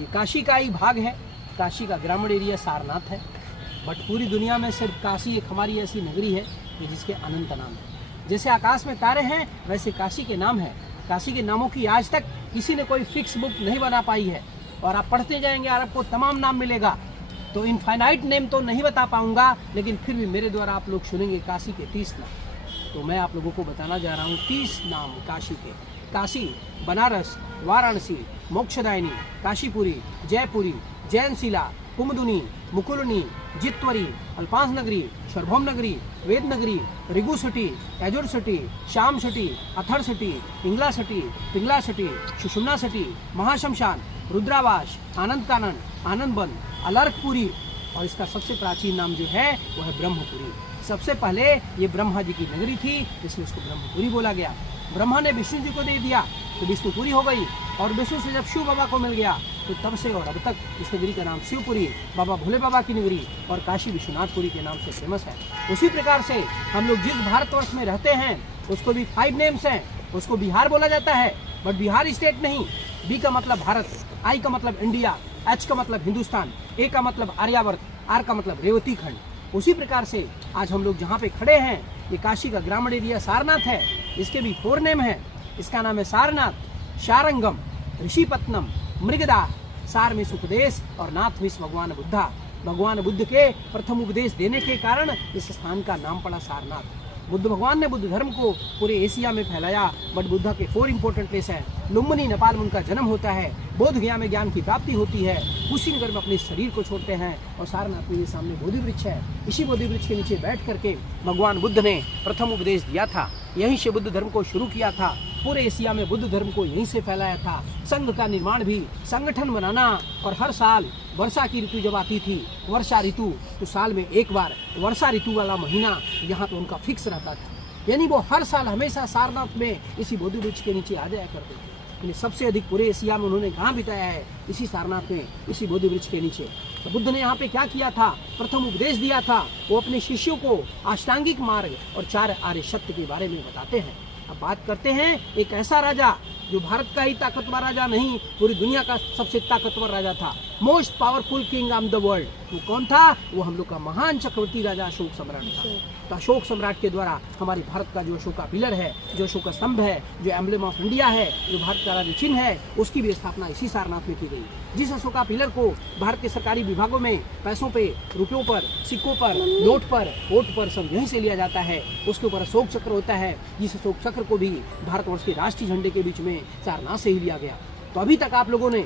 ये काशी का ही भाग है। काशी का ग्रामीण एरिया सारनाथ है, बट पूरी दुनिया में सिर्फ काशी एक हमारी ऐसी नगरी है कि जिसके अनंत नाम है। जैसे आकाश में तारे हैं वैसे काशी के नाम है। काशी के नामों की आज तक किसी ने कोई फिक्स बुक नहीं बना पाई है, और आप पढ़ते जाएंगे और आपको तमाम नाम मिलेगा। तो इनफाइनाइट नेम तो नहीं बता पाऊंगा, लेकिन फिर भी मेरे द्वारा आप लोग सुनेंगे काशी के 30 नाम। तो मैं आप लोगों को बताना जा रहा हूँ 30 नाम काशी के। काशी, बनारस, वाराणसी, मोक्षदायिनी, काशीपुरी, जयपुरी, जैनशिला, कुमुदुनी, मुकुलनी, जित्वरी, अल्पांश नगरी, शर्भोम Nagari, Ved Nagari, Rigu city, Yajur city, Shyam city, Athar city, Pingala city, Pingala city, Sushumna city, Mahashamshan, Rudravas, Anand Kanan, Anand Van, Alarkpuri, और इसका सबसे प्राचीन नाम जो है वो है ब्रह्मपुरी। सबसे पहले ये ब्रह्मा जी की नगरी थी, इसलिए इसको ब्रह्मपुरी बोला गया। ब्रह्मा ने विष्णु जी को दे दिया तो विष्णुपुरी हो गई, और विष्णु से जब शिव बाबा को मिल गया तो तब से और अब तक इस नगरी का नाम शिवपुरी, बाबा भोले बाबा की नगरी और काशी विश्वनाथपुरी के नाम से फेमस है। उसी प्रकार से हम लोग जिस भारतवर्ष में रहते हैं उसको भी 5 नेम्स हैं। उसको बिहार बोला जाता है, बट बिहार स्टेट नहीं। बी का मतलब भारत, आई का मतलब इंडिया, एच का मतलब हिंदुस्तान, ए का मतलब आर्यावर्त, आर का मतलब रेवती खंड। उसी प्रकार से आज हम लोग जहाँ पे खड़े हैं ये काशी का ग्रामीण एरिया सारनाथ है। इसके भी 4 नेम है। इसका नाम है सारनाथ, शारंगम, ऋषिपत्नम, मृगदा। सार में उपदेश और नाथ में भगवान बुद्धा। भगवान बुद्ध के प्रथम उपदेश देने के कारण इस स्थान का नाम पड़ा सारनाथ। बुद्ध भगवान ने बुद्ध धर्म को पूरे एशिया में फैलाया, बट बुद्धा के 4 इंपॉर्टेंट प्लेस हैं। लुम्बिनी नेपाल में उनका जन्म होता है, बोध गया में ज्ञान की प्राप्ति होती है, कुशीनगर में अपने शरीर को छोड़ते हैं, और सारनाथ में सामने बोधि वृक्ष है। इसी बोधि वृक्ष के नीचे बैठ करके भगवान बुद्ध ने प्रथम उपदेश दिया था। यहीं से बुद्ध धर्म को शुरू किया था। पूरे एशिया में बुद्ध धर्म को यहीं से फैलाया था। संघ का निर्माण भी, संगठन बनाना, और हर साल वर्षा की ऋतु जब आती थी, वर्षा ऋतु, तो साल में एक बार वर्षा ऋतु वाला महीना यहाँ तो उनका फिक्स रहता था। यानी वो हर साल हमेशा सारनाथ में इसी बोधि वृक्ष के नीचे आ जाया करते थे। यानी सबसे अधिक पूरे एशिया में उन्होंने कहाँ बिताया है? इसी सारनाथ में, इसी बोधि वृक्ष के नीचे। तो बुद्ध ने यहाँ पे क्या किया था? प्रथम उपदेश दिया था। वो अपने शिष्यों को अष्टांगिक मार्ग और 4 आर्य सत्य के बारे में बताते हैं। अब बात करते हैं एक ऐसा राजा जो भारत का ही ताकतवर राजा नहीं, पूरी दुनिया का सबसे ताकतवर राजा था। Most powerful king of the world. वो कौन था? वो हम लोग का महान चक्रवर्ती राजा अशोक सम्राट था। तो अशोक सम्राट के द्वारा हमारी भारत का जो अशोका पिलर है, जो अशोका स्तंभ है, जो एम्ब्लेम ऑफ इंडिया है, जो भारत का राज्य चिन्ह है, उसकी भी स्थापना इसी सारनाथ में की गई। जिस अशोका पिलर को भारत के सरकारी विभागों में पैसों पे, रुपयों पर, सिक्कों पर, नोट पर, वोट पर सब यहीं से लिया जाता है, उसके ऊपर अशोक चक्र होता है। जिस अशोक चक्र को भी भारतवर्ष के राष्ट्रीय झंडे के बीच में सारनाथ से ही लिया गया। तो अभी तक आप लोगों ने